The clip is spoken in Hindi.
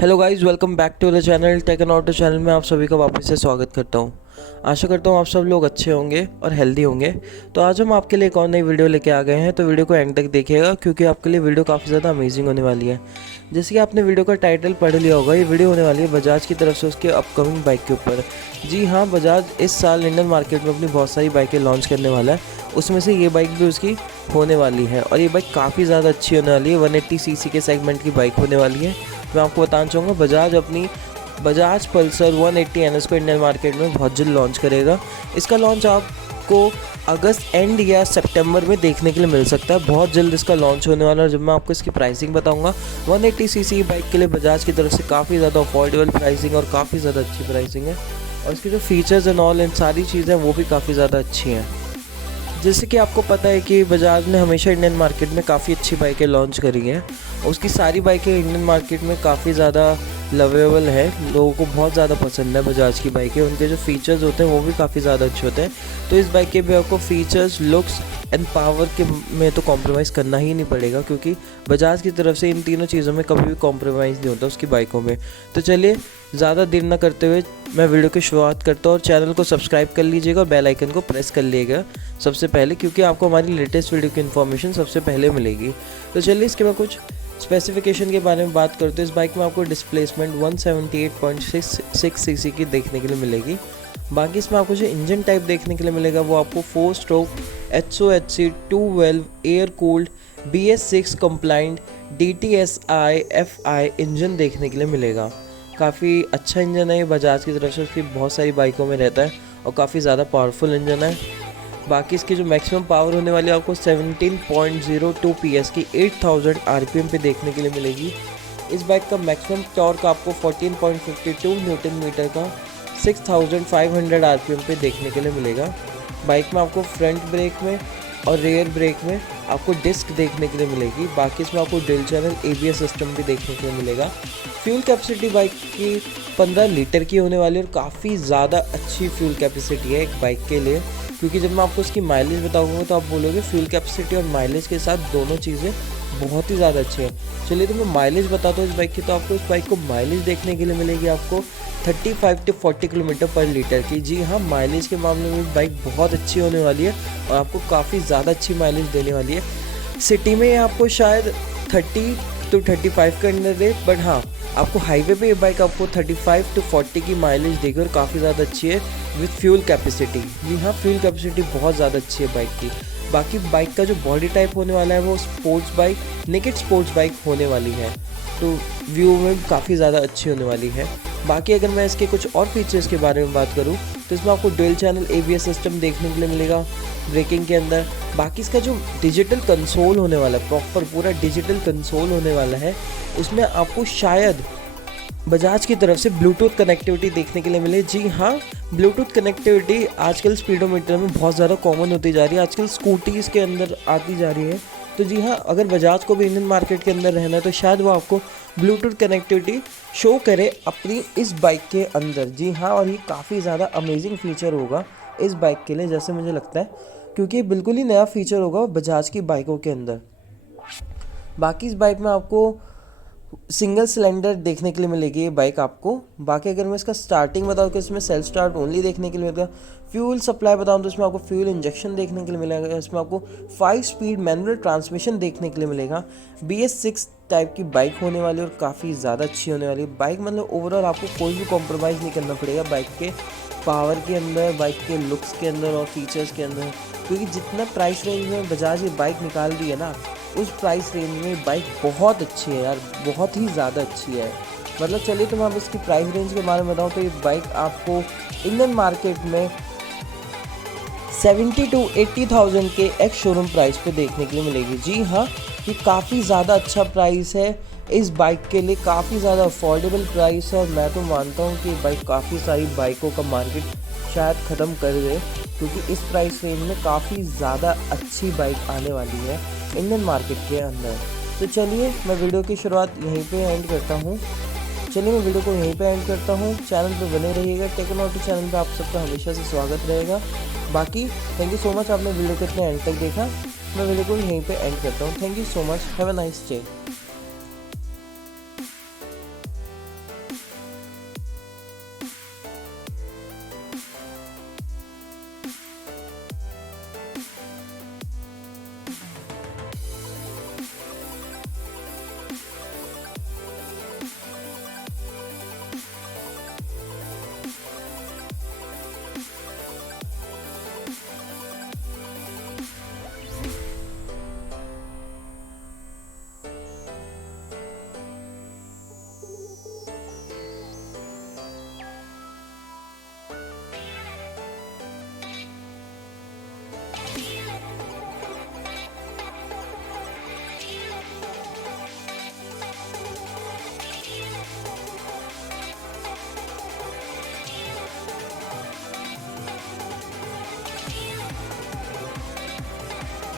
Hello guys, welcome back to the channel Tech and Auto channel में आप सभी का वापस से स्वागत करता हूं। आशा करता हूं आप सब लोग अच्छे होंगे और हेल्दी होंगे। तो आज हम आपके लिए एक और नई वीडियो लेके आ गए हैं, तो वीडियो को एंड तक देखिएगा क्योंकि आपके लिए वीडियो काफ़ी ज़्यादा अमेजिंग होने वाली है। जैसे कि आपने वीडियो का टाइटल पढ़ लिया होगा, ये वीडियो होने वाली है बजाज की तरफ से उसके अपकमिंग बाइक के ऊपर। जी हाँ, बजाज इस साल इंडियन मार्केट में अपनी बहुत सारी बाइकें लॉन्च करने वाला है, उसमें से ये बाइक भी उसकी होने वाली है और ये बाइक काफ़ी ज़्यादा अच्छी होने वाली है। 180 सीसी के सेगमेंट की बाइक होने वाली है। मैं आपको बताना चाहूँगा बजाज अपनी बजाज पल्सर 180 NS को इंडियन मार्केट में बहुत जल्द लॉन्च करेगा। इसका लॉन्च आपको अगस्त एंड या सितंबर में देखने के लिए मिल सकता है। बहुत जल्द इसका लॉन्च होने वाला है। जब मैं आपको इसकी प्राइसिंग बताऊंगा, 180 सीसी बाइक के लिए बजाज की तरफ से काफ़ी ज़्यादा अफोर्डेबल प्राइसिंग और काफ़ी ज़्यादा अच्छी प्राइसिंग है और इसके जो फीचर्स एंड ऑल इन सारी चीज़ें वो भी काफ़ी ज़्यादा अच्छी हैं। जैसे कि आपको पता है कि बजाज ने हमेशा इंडियन मार्केट में काफ़ी अच्छी बाइकें लॉन्च करी हैं और उसकी सारी बाइकें इंडियन मार्केट में काफ़ी ज़्यादा लवेबल है। लोगों को बहुत ज़्यादा पसंद है बजाज की बाइकें। उनके जो फीचर्स होते हैं वो भी काफ़ी ज़्यादा अच्छे होते हैं। तो इस बाइक के भी आपको फीचर्स, लुक्स एंड पावर के में तो कॉम्प्रोमाइज़ करना ही नहीं पड़ेगा क्योंकि बजाज की तरफ से इन तीनों चीज़ों में कभी भी कॉम्प्रोमाइज़ नहीं होता उसकी बाइकों में। तो चलिए ज़्यादा देर ना करते हुए मैं वीडियो की शुरुआत करता हूँ और चैनल को सब्सक्राइब कर लीजिएगा और बेल आइकन को प्रेस कर लीजिएगा सबसे पहले, क्योंकि आपको हमारी लेटेस्ट वीडियो की इन्फॉर्मेशन सबसे पहले मिलेगी। तो चलिए इसके बाद कुछ स्पेसिफिकेशन के बारे में बात करते हैं। इस बाइक में आपको डिस्प्लेसमेंट 178.66 सीसी की देखने के लिए मिलेगी। बाकी इसमें आपको जो इंजन टाइप देखने के लिए मिलेगा वो आपको 4 stroke HOHC 2 valve air cooled BS6 compliant DTS-i FI engine देखने के लिए मिलेगा। काफ़ी अच्छा इंजन है ये, बजाज की तरफ से उसकी बहुत सारी बाइकों में रहता है और काफ़ी ज़्यादा पावरफुल इंजन है। बाकी इसकी जो मैक्सिमम पावर होने वाली है आपको 17.02 PS की 8000 RPM पे देखने के लिए मिलेगी। इस बाइक का मैक्सिमम टॉर्क आपको 14.52 न्यूटन मीटर का 6500 RPM पे देखने के लिए मिलेगा। बाइक में आपको फ्रंट ब्रेक में और रेयर ब्रेक में आपको डिस्क देखने के लिए मिलेगी। बाकी इसमें आपको डुअल चैनल ABS सिस्टम भी देखने के लिए मिलेगा। फ्यूल कैपेसिटी बाइक की 15 लीटर की होने वाली है और काफ़ी ज़्यादा अच्छी फ्यूल कैपेसिटी है एक बाइक के लिए, क्योंकि जब मैं आपको इसकी माइलेज बताऊंगा तो आप बोलोगे फ्यूल कैपेसिटी और माइलेज के साथ दोनों चीज़ें बहुत ही ज़्यादा अच्छी हैं। चलिए तो मैं माइलेज बताता हूँ इस बाइक की। तो आपको इस बाइक को माइलेज देखने के लिए मिलेगी आपको 35 से 40 किलोमीटर पर लीटर की। जी हाँ, माइलेज के मामले में बाइक बहुत अच्छी होने वाली है और आपको काफ़ी ज़्यादा अच्छी माइलेज देने वाली है। सिटी में आपको शायद 30 to 35 के अंदर दे, बट हाँ आपको हाईवे पे ये बाइक आपको 35 to 40 की माइलेज देगी और काफ़ी ज़्यादा अच्छी है विथ फ्यूल कैपेसिटी। जी हाँ, फ्यूल कैपेसिटी बहुत ज़्यादा अच्छी है बाइक की। बाकी बाइक का जो बॉडी टाइप होने वाला है वो sports bike, naked sports bike होने वाली है, तो व्यू में काफ़ी ज़्यादा अच्छी होने वाली है। बाकी अगर मैं इसके कुछ और फीचर्स के बारे में बात करूँ तो इसमें आपको डुअल चैनल ABS सिस्टम देखने के लिए मिलेगा ब्रेकिंग के अंदर। बाकी इसका जो डिजिटल कंसोल होने वाला है, प्रॉपर पूरा डिजिटल कंसोल होने वाला है, उसमें आपको शायद बजाज की तरफ से ब्लूटूथ कनेक्टिविटी देखने के लिए मिले। जी हाँ, ब्लूटूथ कनेक्टिविटी आजकल स्पीडोमीटर में बहुत ज़्यादा कॉमन होती जा रही है, आजकल स्कूटीज़ के अंदर आती जा रही है। तो जी हाँ, अगर बजाज को भी इंडियन मार्केट के अंदर रहना है तो शायद वो आपको ब्लूटूथ कनेक्टिविटी शो करे अपनी इस बाइक के अंदर। जी हाँ, और ये काफ़ी ज़्यादा अमेजिंग फीचर होगा इस बाइक के लिए, जैसे मुझे लगता है, क्योंकि ये बिल्कुल ही नया फीचर होगा बजाज की बाइकों के अंदर। बाकी इस बाइक में आपको सिंगल सिलेंडर देखने के लिए मिलेगी ये बाइक आपको। बाकी अगर मैं इसका स्टार्टिंग बताऊँ कि इसमें सेल्फ स्टार्ट ओनली देखने के लिए मिलेगा। फ्यूल सप्लाई बताऊँ तो इसमें आपको फ्यूल इंजेक्शन देखने के लिए मिलेगा। इसमें आपको 5 स्पीड मैनुअल ट्रांसमिशन देखने के लिए मिलेगा। BS6 टाइप की बाइक होने वाली और काफ़ी ज़्यादा अच्छी होने वाली बाइक। मतलब ओवरऑल आपको कोई भी कॉम्प्रोमाइज़ नहीं करना पड़ेगा बाइक के पावर के अंदर, बाइक के लुक्स के अंदर और फीचर्स के अंदर, क्योंकि जितना प्राइस रेंज में बजाज ये बाइक निकाल रही है ना, उस प्राइस रेंज में बाइक बहुत अच्छी है यार, बहुत ही ज़्यादा अच्छी है। मतलब चलिए तो मैं अब इसकी प्राइस रेंज के बारे में बताऊँ तो ये बाइक आपको इंडियन मार्केट में 70 to 80,000 के एक्स शोरूम प्राइस पे देखने के लिए मिलेगी। जी हाँ, ये काफ़ी ज़्यादा अच्छा प्राइस है इस बाइक के लिए, काफ़ी ज़्यादा अफोर्डेबल प्राइस है और मैं तो मानता हूँ कि बाइक काफ़ी सारी बाइकों का मार्केट शायद ख़त्म कर दे, क्योंकि इस प्राइस रेंज में काफ़ी ज़्यादा अच्छी बाइक आने वाली है इंडियन मार्केट के अंदर। तो चलिए मैं वीडियो की शुरुआत यहीं पे एंड करता हूँ। चैनल पे बने रहिएगा। टेक एंड ऑटो चैनल पे आप सबका हमेशा से स्वागत रहेगा। बाकी थैंक यू सो मच, आपने वीडियो को इतने एंड तक देखा। मैं वीडियो को यहीं पे एंड करता हूँ। Thank you so much, have a nice day.